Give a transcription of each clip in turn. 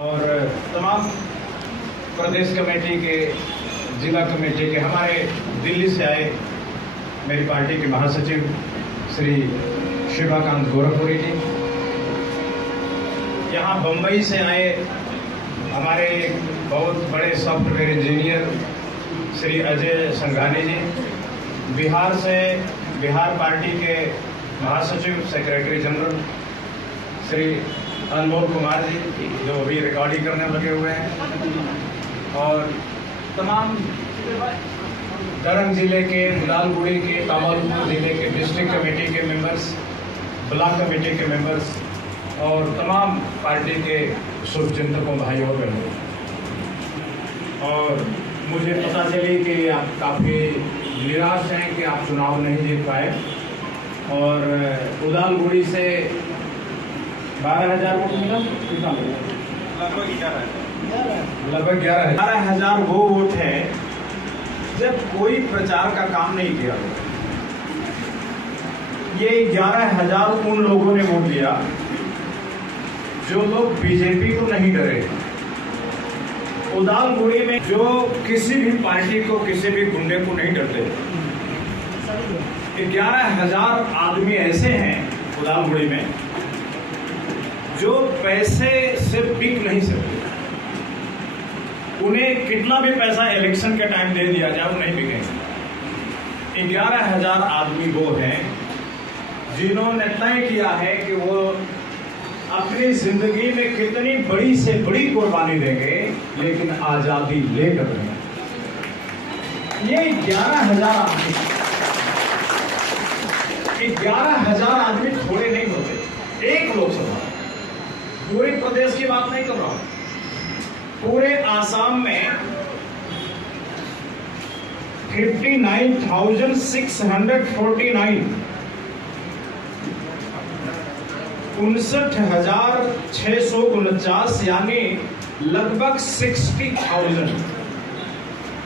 और तमाम प्रदेश कमेटी के, जिला कमेटी के, हमारे दिल्ली से आए मेरी पार्टी के महासचिव श्री शिवाकांत गोरखपुरी जी, यहाँ बम्बई से आए हमारे बहुत बड़े सॉफ्टवेयर इंजीनियर श्री अजय संघानी जी, बिहार से बिहार पार्टी के महासचिव सेक्रेटरी जनरल श्री अनमोल कुमार जी जो अभी रिकॉर्डिंग करने लगे हुए हैं, और तमाम दरंग जिले के, उदालगुड़ी के, कमालपुर जिले के डिस्ट्रिक्ट कमेटी के मेंबर्स, ब्लॉक कमेटी के मेंबर्स और तमाम पार्टी के शुभचिंतकों भाइयों और बहनों। और मुझे पता चली कि आप काफ़ी निराश हैं कि आप चुनाव नहीं जीत पाए, और उदालगुड़ी से 12,000 वोट मिला, कितना मिला? लगभग 11,000 वो वोट है जब कोई प्रचार का काम नहीं किया। ये 11,000 उन लोगों ने वोट दिया जो लोग बीजेपी को नहीं डरे। उदालगुड़ी में जो किसी भी पार्टी को, किसी भी गुंडे को नहीं डरते। 11,000 आदमी ऐसे हैं उदालगुड़ी में जो पैसे से बिक नहीं सकते। उन्हें कितना भी पैसा इलेक्शन के टाइम दे दिया जाए, वो नहीं बिकेंगे। 11,000 आदमी वो हैं जिन्होंने तय किया है कि वो अपनी जिंदगी में कितनी बड़ी से बड़ी कुर्बानी देंगे, लेकिन आजादी लेकर रहेंगे। ये 11,000 आदमी, 11,000 आदमी थोड़े नहीं होते। एक लोकसभा, पूरे प्रदेश की बात नहीं कर रहा हूं, पूरे आसाम में 59,649, 59,649 यानी लगभग 60,000,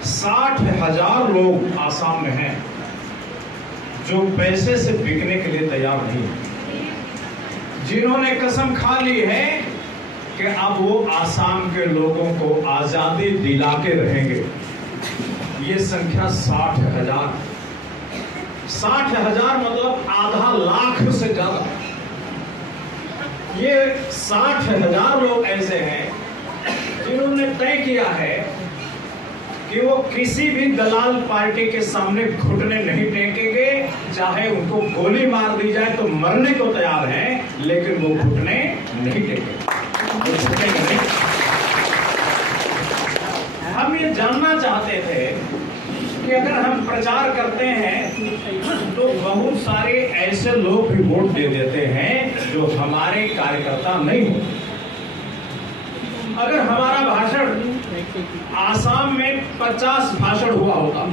60,000 लोग आसाम में हैं जो पैसे से बिकने के लिए तैयार नहीं है, जिन्होंने कसम खा ली है कि अब वो आसाम के लोगों को आजादी दिला के रहेंगे। ये संख्या 60,000, 60,000 मतलब आधा लाख से ज्यादा। ये 60,000 लोग ऐसे हैं जिन्होंने तय किया है कि वो किसी भी दलाल पार्टी के सामने घुटने नहीं टेकेंगे, चाहे उनको गोली मार दी जाए तो मरने को तैयार हैं, लेकिन वो घुटने नहीं टेकेंगे। हम ये जानना चाहते थे कि अगर हम प्रचार करते हैं तो बहुत सारे ऐसे लोग भी वोट दे देते हैं जो हमारे कार्यकर्ता नहीं होते। अगर हमारा भाषण आसाम में 50 भाषण हुआ होता,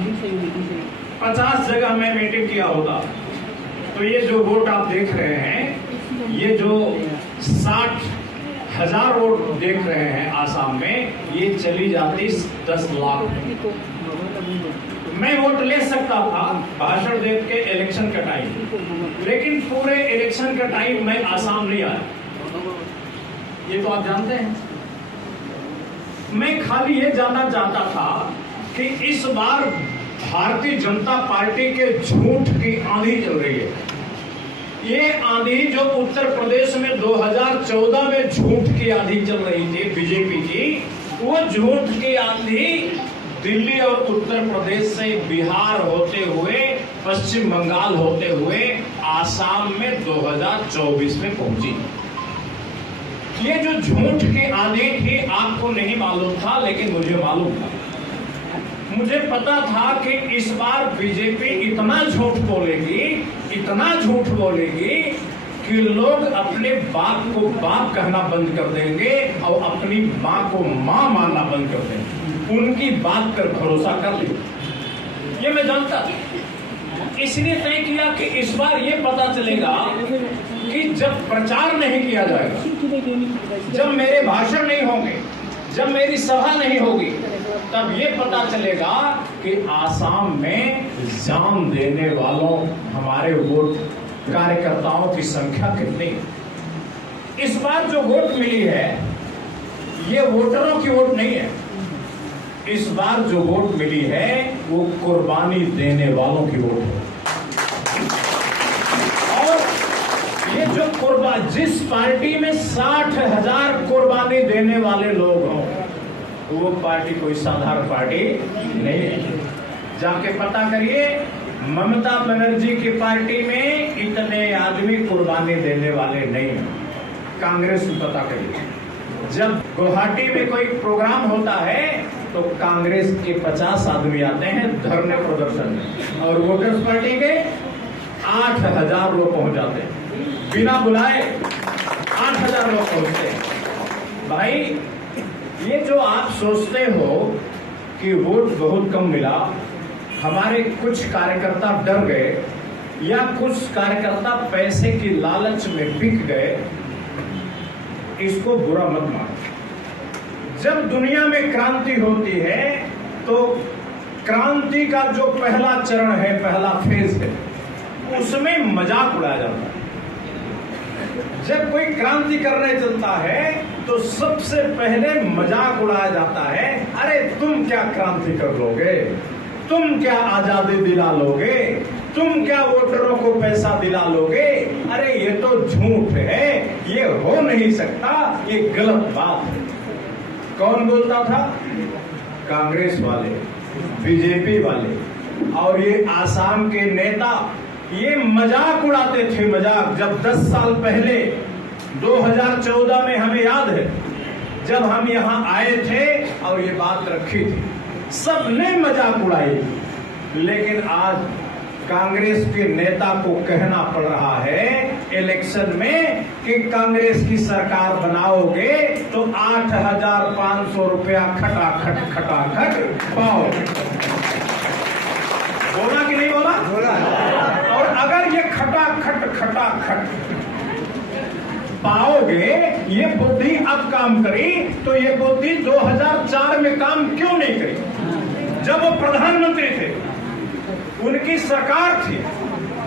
50 जगह मैं मीटिंग किया होता, तो ये जो वोट आप देख रहे हैं, ये जो 60,000 वोट देख रहे हैं आसाम में, ये चली जाती 10 लाख। मैं वोट ले सकता था भाषण देख के इलेक्शन का टाइम, लेकिन पूरे इलेक्शन का टाइम मैं आसाम नहीं आया, ये तो आप जानते हैं। मैं खाली ये जानना चाहता था कि इस बार भारतीय जनता पार्टी के झूठ की आंधी चल रही है। ये आंधी जो उत्तर प्रदेश में 2014 में झूठ की आंधी चल रही थी बीजेपी की, वो झूठ की आंधी दिल्ली और उत्तर प्रदेश से बिहार होते हुए, पश्चिम बंगाल होते हुए आसाम में 2024 में पहुंची। ये जो झूठ की आंधी थी आपको नहीं मालूम था, लेकिन मुझे मालूम था। मुझे पता था कि इस बार बीजेपी इतना झूठ बोलेगी, इतना झूठ बोलेगी कि लोग अपने बाप को बाप कहना बंद कर देंगे और अपनी माँ को माँ मानना बंद कर देंगे, उनकी बात पर भरोसा कर ले। ये मैं जानता था, इसलिए तय किया कि इस बार ये पता चलेगा कि जब प्रचार नहीं किया जाएगा, जब मेरे भाषण नहीं होंगे, जब मेरी सभा नहीं होगी, तब ये पता चलेगा कि आसाम में जान देने वालों हमारे वोट कार्यकर्ताओं की संख्या कितनी। इस बार जो वोट मिली है ये वोटरों की वोट नहीं है। इस बार जो वोट मिली है वो कुर्बानी देने वालों की वोट है। और ये जो जिस पार्टी में 60,000 कुर्बानी देने वाले लोग हों, वो पार्टी कोई साधारण पार्टी नहीं है। जाके पता करिए, ममता बनर्जी की पार्टी में इतने आदमी कुर्बानी देने वाले नहीं हैं। कांग्रेस में पता करिए, जब गुवाहाटी में कोई प्रोग्राम होता है तो कांग्रेस के 50 आदमी आते हैं धरने प्रदर्शन में, और वोटर्स पार्टी के 8,000 लोग पहुंच जाते हैं। बिना बुलाए 8,000 लोग पहुंचते हैं। भाई, ये जो आप सोचते हो कि वोट बहुत कम मिला, हमारे कुछ कार्यकर्ता डर गए या कुछ कार्यकर्ता पैसे की लालच में बिक गए, इसको बुरा मत मानो। जब दुनिया में क्रांति होती है तो क्रांति का जो पहला चरण है, पहला फेज है, उसमें मजाक उड़ाया जाता है। जब कोई क्रांति करने चलता है तो सबसे पहले मजाक उड़ाया जाता है, अरे तुम क्या क्रांति कर लोगे, तुम क्या आजादी दिला लोगे, तुम क्या वोटरों को पैसा दिला लोगे, अरे ये तो झूठ है, ये हो नहीं सकता, ये गलत बात है। कौन बोलता था? कांग्रेस वाले, बीजेपी वाले और ये आसाम के नेता, ये मजाक उड़ाते थे, मजाक। जब 10 साल पहले 2014 में, हमें याद है जब हम यहां आए थे और ये बात रखी थी, सबने मजाक उड़ाई। लेकिन आज कांग्रेस के नेता को कहना पड़ रहा है इलेक्शन में कि कांग्रेस की सरकार बनाओगे तो 8,500 रुपया खटाखट पाओ। बोला कि नहीं बोला? बोला। और अगर ये खटाखट पाओगे, ये बुद्धि अब काम करी, तो ये बुद्धि 2004 में काम क्यों नहीं करी? जब वो प्रधानमंत्री थे, उनकी सरकार थी।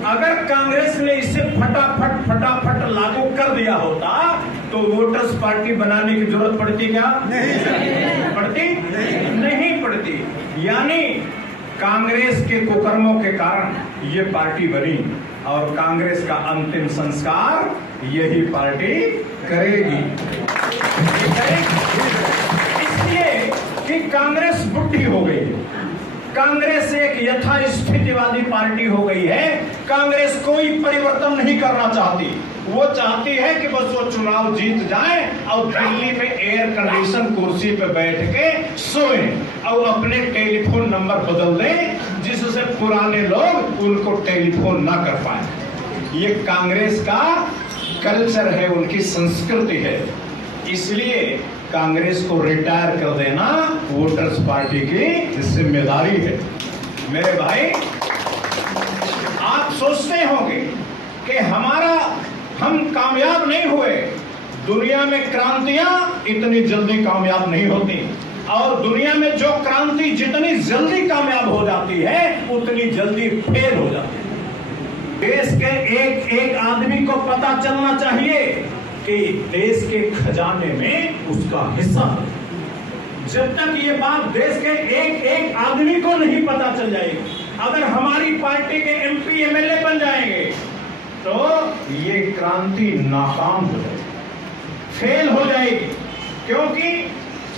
अगर कांग्रेस ने इसे फटाफट लागू कर दिया होता तो वोटर्स पार्टी बनाने की जरूरत पड़ती क्या? नहीं पड़ती, नहीं पड़ती। यानी कांग्रेस के कुकर्मों के कारण ये पार्टी बनी, और कांग्रेस का अंतिम संस्कार यही पार्टी करेगी। इसलिए कि कांग्रेस बुढ़ी हो गई है, कांग्रेस एक यथास्थितिवादी पार्टी हो गई है। कांग्रेस कोई परिवर्तन नहीं करना चाहती, वो चाहती है कि बस वो चुनाव जीत जाए और दिल्ली में एयर कंडीशन कुर्सी पे बैठ के सोए और अपने टेलीफोन नंबर बदल दें, जिससे पुराने लोग उनको टेलीफोन ना कर पाए। ये कांग्रेस का कल्चर है, उनकी संस्कृति है। इसलिए कांग्रेस को रिटायर कर देना वोटर्स पार्टी की जिम्मेदारी है। मेरे भाई, आप सोचते होंगे कि हम कामयाब नहीं हुए। दुनिया में क्रांतियां इतनी जल्दी कामयाब नहीं होती, और दुनिया में जो क्रांति जितनी जल्दी कामयाब हो जाती है उतनी जल्दी फेल हो जाती है। देश के एक एक आदमी को पता चलना चाहिए कि देश के खजाने में उसका हिस्सा है। जब तक ये बात देश के एक एक आदमी को नहीं पता चल जाएगी, अगर हमारी पार्टी के एमपी एमएलए बन जाएंगे तो ये क्रांति नाकाम हो जाएगी, फेल हो जाएगी। क्योंकि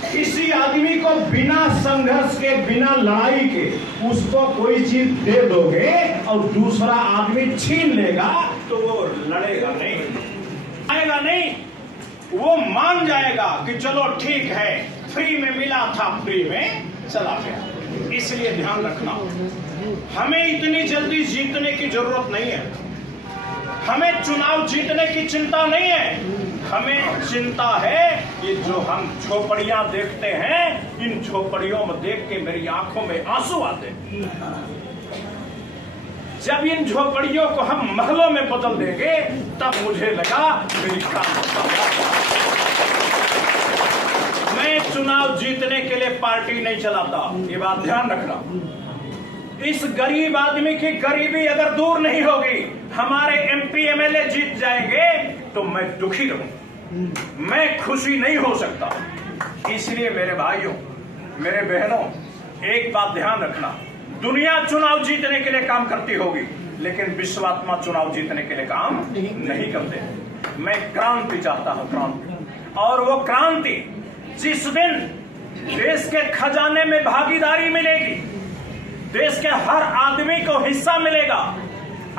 किसी आदमी को बिना संघर्ष के, बिना लड़ाई के उसको कोई चीज दे दोगे और दूसरा आदमी छीन लेगा तो वो लड़ेगा नहीं, आएगा नहीं, वो मान जाएगा कि चलो ठीक है, फ्री में मिला था, फ्री में चला गया। इसलिए ध्यान रखना, हमें इतनी जल्दी जीतने की जरूरत नहीं है, हमें चुनाव जीतने की चिंता नहीं है। हमें चिंता है कि जो हम झोपड़ियां देखते हैं, इन झोपड़ियों में देख के मेरी आंखों में आंसू आते हैं। जब इन झोपड़ियों को हम महलों में बदल देंगे तब मुझे लगा मेरी काम। मैं चुनाव जीतने के लिए पार्टी नहीं चलाता, ये बात ध्यान रखना। इस गरीब आदमी की गरीबी अगर दूर नहीं होगी, हमारे एमपी एमएलए जीत जाएंगे तो मैं दुखी रहूं, मैं खुशी नहीं हो सकता। इसलिए मेरे भाइयों, मेरे बहनों, एक बात ध्यान रखना, दुनिया चुनाव जीतने के लिए काम करती होगी, लेकिन विश्वात्मा चुनाव जीतने के लिए काम नहीं करते। मैं क्रांति चाहता हूं, क्रांति। और वो क्रांति जिस दिन देश के खजाने में भागीदारी मिलेगी, देश के हर आदमी को हिस्सा मिलेगा,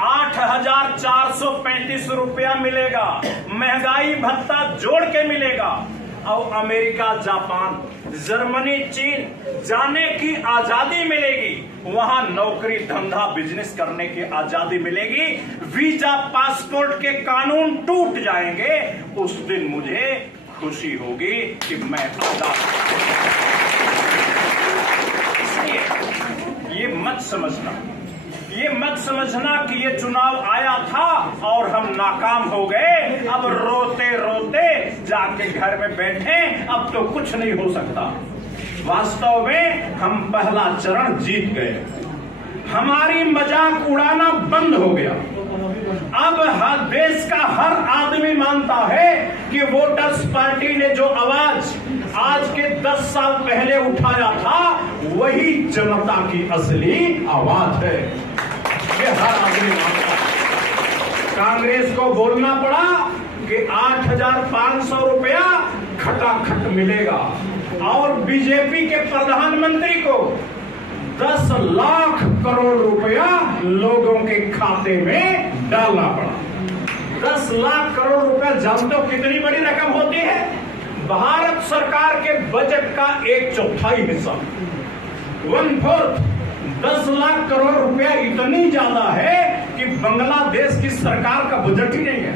8,435 रुपया मिलेगा, महंगाई भत्ता जोड़ के मिलेगा, और अमेरिका, जापान, जर्मनी, चीन जाने की आजादी मिलेगी, वहां नौकरी, धंधा, बिजनेस करने की आजादी मिलेगी, वीजा, पासपोर्ट के कानून टूट जाएंगे, उस दिन मुझे खुशी होगी कि मैं आजाद। इसलिए ये मत समझना कि ये चुनाव आया था और हम नाकाम हो गए, अब रोते रोते जाके घर में बैठे, अब तो कुछ नहीं हो सकता। वास्तव में हम पहला चरण जीत गए, हमारी मजाक उड़ाना बंद हो गया। अब हर देश का हर आदमी मानता है कि वोटर्स पार्टी ने जो आवाज आज के 10 साल पहले उठाया था, वही जनता की असली आवाज है, ये हर आदमी मानता है। कांग्रेस को बोलना पड़ा कि 8,500 रुपया खटाखट मिलेगा, और बीजेपी के प्रधानमंत्री को 10 लाख करोड़ रुपया लोगों के खाते में डालना पड़ा। 10 लाख करोड़ रुपया जानते हो कितनी बड़ी रकम होती है? भारत सरकार के बजट का 1/4 हिस्सा, 1/4। 10 लाख करोड़ रुपया इतनी ज्यादा है कि बांग्लादेश की सरकार का बजट ही नहीं है।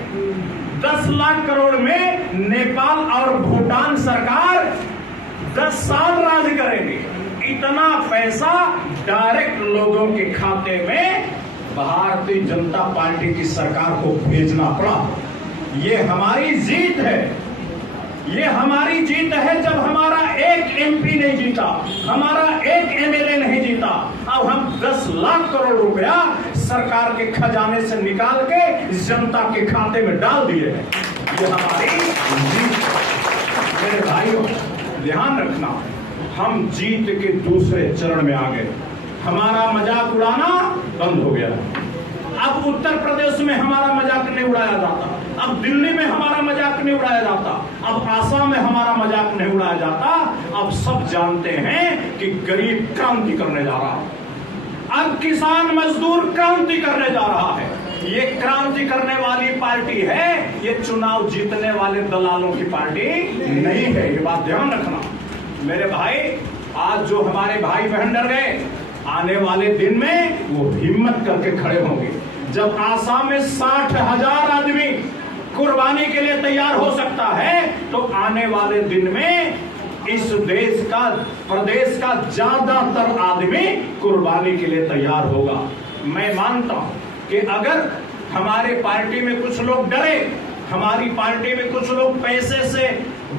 10 लाख करोड़ में नेपाल और भूटान सरकार 10 साल राज करेंगे। इतना पैसा डायरेक्ट लोगों के खाते में भारतीय जनता पार्टी की सरकार को भेजना पड़ा। ये हमारी जीत है, ये हमारी जीत है। जब हमारा एक एमपी नहीं जीता, हमारा एक एमएलए नहीं जीता, अब हम 10 लाख करोड़ रुपया सरकार के खजाने से निकाल के जनता के खाते में डाल दिए हैं। ये हमारी जीत। मेरे भाइयों, ध्यान रखना, हम जीत के दूसरे चरण में आ गए। हमारा मजाक उड़ाना बंद हो गया। अब उत्तर प्रदेश में हमारा मजाक नहीं उड़ाया जाता, अब दिल्ली में हमारा मजाक नहीं उड़ाया जाता, अब आसाम में हमारा मजाक नहीं उड़ाया जाता। अब सब जानते हैं कि गरीब क्रांति करने जा रहा है, अब किसान मजदूर क्रांति करने जा रहा है। ये क्रांति करने वाली पार्टी है, ये चुनाव जीतने वाले दलालों की पार्टी नहीं है। ये बात ध्यान रखना मेरे भाई। आज जो हमारे भाई बहन डर गए, आने वाले दिन में वो हिम्मत करके खड़े होंगे। जब आसाम में 60,000 आदमी कुर्बानी के लिए तैयार हो सकता है, तो आने वाले दिन में इस देश का, प्रदेश का ज्यादातर आदमी कुर्बानी के लिए तैयार होगा। मैं मानता हूं कि अगर हमारे पार्टी में कुछ लोग डरे, हमारी पार्टी में कुछ लोग पैसे से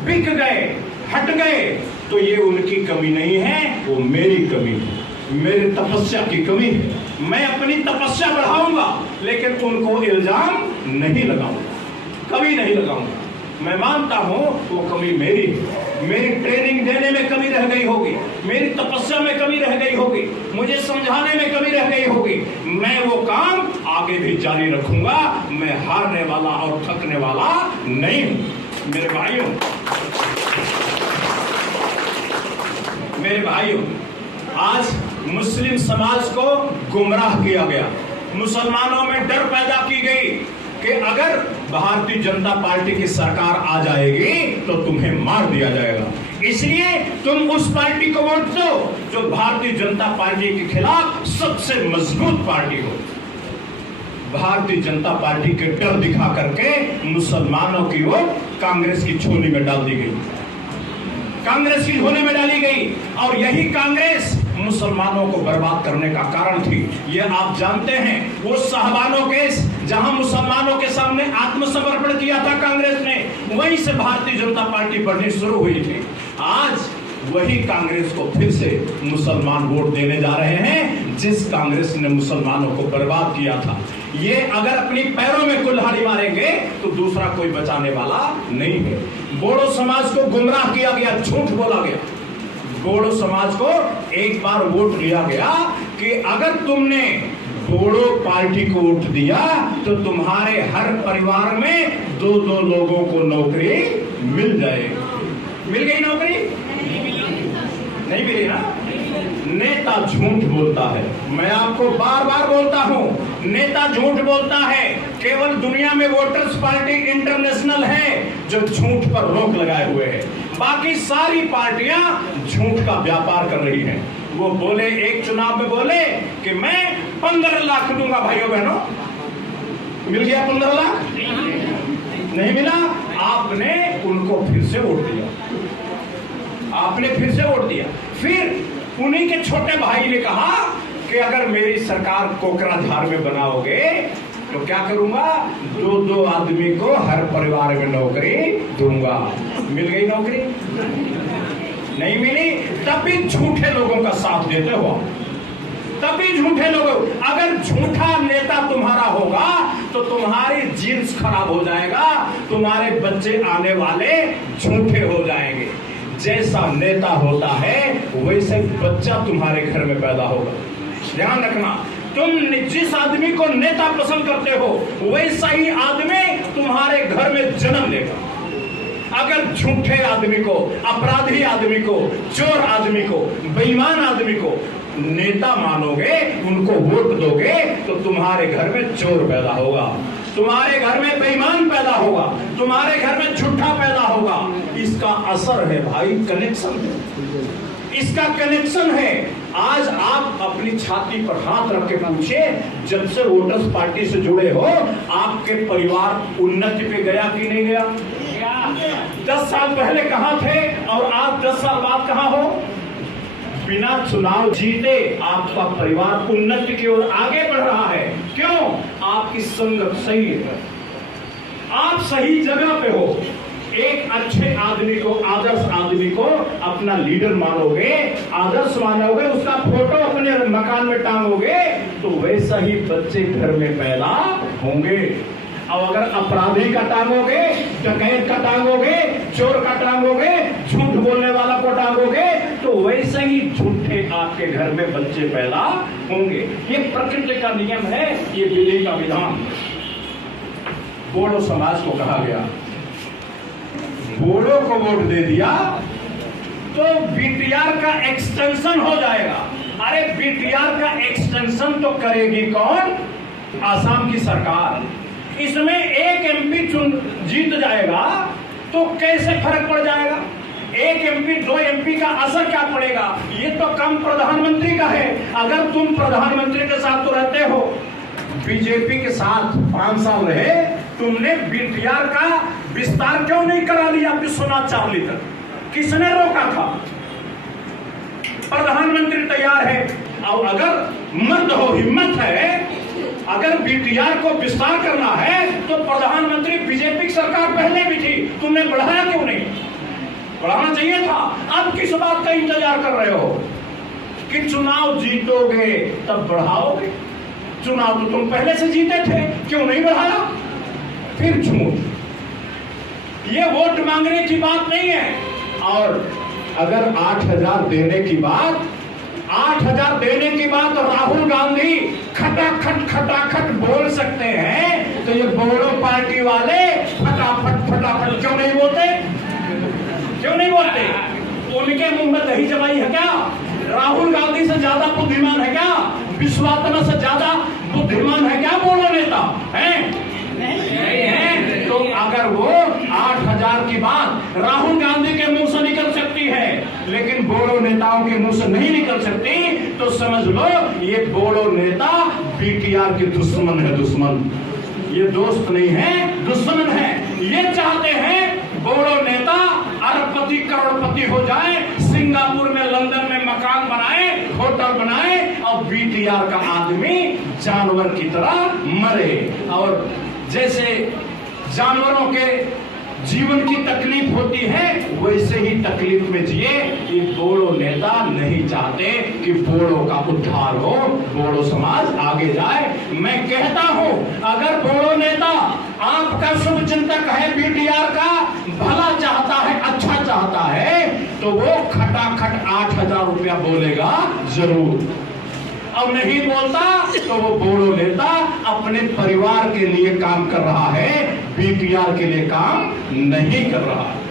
बिक गए, हट गए, तो ये उनकी कमी नहीं है, वो मेरी कमी है, मेरी तपस्या की कमी है। मैं अपनी तपस्या बढ़ाऊंगा, लेकिन उनको इल्जाम नहीं लगाऊंगा, कभी नहीं लगाऊंगा। मैं मानता हूं वो कमी मेरी है, मेरी ट्रेनिंग देने में कमी रह गई होगी, मेरी तपस्या में कमी रह गई होगी, मुझे समझाने में कमी रह गई होगी। मैं वो काम आगे भी जारी रखूंगा। मैं हारने वाला और थकने वाला नहीं हूं। मेरे भाइयों, आज मुस्लिम समाज को गुमराह किया गया, मुसलमानों में डर पैदा की गई कि अगर भारतीय जनता पार्टी की सरकार आ जाएगी तो तुम्हें मार दिया जाएगा। इसलिए तुम उस पार्टी को वोट दो जो भारतीय जनता पार्टी के खिलाफ सबसे मजबूत पार्टी हो। भारतीय जनता पार्टी के डर दिखा करके मुसलमानों की वोट कांग्रेस की झोली में डाल दी गई, कांग्रेस की झोली में डाली गई, और यही कांग्रेस मुसलमानों को बर्बाद करने का कारण थी। ये आप जानते हैं, वो शाहबानो केस जहां मुसलमानों के सामने आत्मसमर्पण किया था कांग्रेस ने, वहीं से भारतीय जनता पार्टी बढ़नी शुरू हुई थी। आज वही कांग्रेस को फिर से मुसलमान वोट देने जा रहे हैं, जिस कांग्रेस ने मुसलमानों को बर्बाद किया था। ये अगर अपनी पैरों में कुल्हाड़ी मारेंगे तो दूसरा कोई बचाने वाला नहीं है। बोडो समाज को गुमराह किया गया, झूठ बोला गया। बोडो समाज को एक बार वोट दिया गया कि अगर तुमने बोडो पार्टी को वोट दिया तो तुम्हारे हर परिवार में 2-2 लोगों को नौकरी मिल जाएगी। मिल गई नौकरी? नहीं मिली ना। नेता झूठ बोलता है, मैं आपको बार बार बोलता हूं, नेता झूठ बोलता है। केवल दुनिया में वोटर्स पार्टी इंटरनेशनल है जो झूठ पर रोक लगाए हुए है। बाकी सारी पार्टियां झूठ का व्यापार कर रही हैं। वो बोले, एक चुनाव में बोले कि मैं 15 लाख दूंगा भाइयों बहनों, मिल गया 15 लाख? नहीं मिला। आपने उनको फिर से वोट दिया, आपने फिर से वोट दिया। फिर उन्हीं के छोटे भाई ने कहा कि अगर मेरी सरकार कोकराझार में बनाओगे तो क्या करूंगा, 2-2 आदमी को हर परिवार में नौकरी दूंगा। मिल गई नौकरी? नहीं मिली। तब भी झूठे लोगों का साथ देते हो, तब भी झूठे लोग। अगर झूठा नेता तुम्हारा होगा तो तुम्हारी जीन्स खराब हो जाएगा, तुम्हारे बच्चे आने वाले झूठे हो जाएंगे। जैसा नेता होता है वैसे बच्चा तुम्हारे घर में पैदा होगा। ध्यान रखना, तुम जिस आदमी को नेता पसंद करते हो वैसा ही आदमी तुम्हारे घर में जन्म लेगा। अगर झूठे आदमी को, अपराधी आदमी को, चोर आदमी को, बेईमान आदमी को नेता मानोगे, उनको वोट दोगे तो तुम्हारे घर में चोर पैदा होगा, तुम्हारे घर में बेईमान पैदा होगा, तुम्हारे घर में झूठा पैदा होगा। इसका असर है भाई, कनेक्शन है, इसका कनेक्शन है। आज आप अपनी छाती पर हाथ रख के पूछिए, जब से वोटर्स पार्टी से जुड़े हो आपके परिवार उन्नति पे गया कि नहीं गया? 10 साल पहले कहां थे और आज 10 साल बाद कहां हो? बिना चुनाव जीते आपका परिवार उन्नति की ओर आगे बढ़ रहा है। क्यों? आपकी संगत सही है, आप सही जगह पे हो। एक अच्छे आदमी को, आदर्श आदमी को अपना लीडर मानोगे, आदर्श मानोगे, उसका फोटो अपने मकान में टांगोगे तो वैसा ही बच्चे घर में पैदा होंगे। और अगर अपराधी का टांगोगे, डकैत का टांगोगे, चोर का टांगोगे, झूठ बोलने वाला को टांगोगे तो वैसे ही झूठे आपके घर में बच्चे पैदा होंगे। ये प्रकृति का नियम है, ये विधि का विधान। बोडो समाज को कहा गया, बोडो को वोट दे दिया तो बीटीआर का एक्सटेंशन हो जाएगा। अरे बीटीआर का एक्सटेंशन तो करेगी कौन? आसाम की सरकार। इसमें एक एमपी जीत जाएगा तो कैसे फर्क पड़ जाएगा? एक एमपी, 2 एमपी का असर क्या पड़ेगा? ये तो काम प्रधानमंत्री का है। अगर तुम प्रधानमंत्री के साथ तो रहते हो, बीजेपी के साथ 5 साल रहे, तुमने बीटीआर का विस्तार क्यों नहीं करा लिया विश्वनाथ चावली तक? किसने रोका था? प्रधानमंत्री तैयार है। और अगर मर्द हो, हिम्मत है, अगर बीटीआर को विस्तार करना है तो प्रधानमंत्री, बीजेपी की सरकार पहले भी थी, तुमने बढ़ाया क्यों नहीं? बढ़ाना चाहिए था। अब किस बात का इंतजार कर रहे हो कि चुनाव जीतोगे तब बढ़ाओगे? चुनाव तो तुम पहले से जीते थे, क्यों नहीं बढ़ाया? फिर झूठ। ये वोट मांगने की बात नहीं है। और अगर 8,000 देने की बात, 8,000 देने की बात राहुल गांधी खटाखट बोल सकते हैं तो ये बोडो पार्टी वाले फटाफट क्यों नहीं बोलते? क्यों नहीं बोलते? उनके मुंह में दही जमाई है क्या? राहुल गांधी से ज्यादा बुद्धिमान है क्या? विश्वात्मा से ज्यादा बुद्धिमान है क्या बोडो नेता? है नहीं है। तो अगर वो 8,000 की बात राहुल गांधी के मुंह से निकल सकती है लेकिन बोडो नेताओं के मुंह से नहीं निकल सकती, तो समझ लो ये बोडो नेता बीटीआर के दुश्मन है। दुश्मन, ये दोस्त नहीं है, दुश्मन है। ये चाहते हैं बोडो नेता अरबपति करोड़पति हो जाए, सिंगापुर में, लंदन में मकान बनाए, होटल बनाए और बीटीआर का आदमी जानवर की तरह मरे। और जैसे जानवरों के जीवन की तकलीफ होती है वैसे ही तकलीफ में जिए। ये बोड़ो नेता नहीं चाहते कि बोड़ो का उद्धार हो, बोड़ो समाज आगे जाए। मैं कहता हूं अगर बोड़ो नेता आपका शुभ चिंतक है, बीटीआर का भला चाहता है, अच्छा चाहता है, तो वो खटाखट 8,000 रुपया बोलेगा जरूर। अब नहीं बोलता तो वो बोड़ो नेता अपने परिवार के लिए काम कर रहा है, बीटीआर के लिए काम नहीं कर रहा है।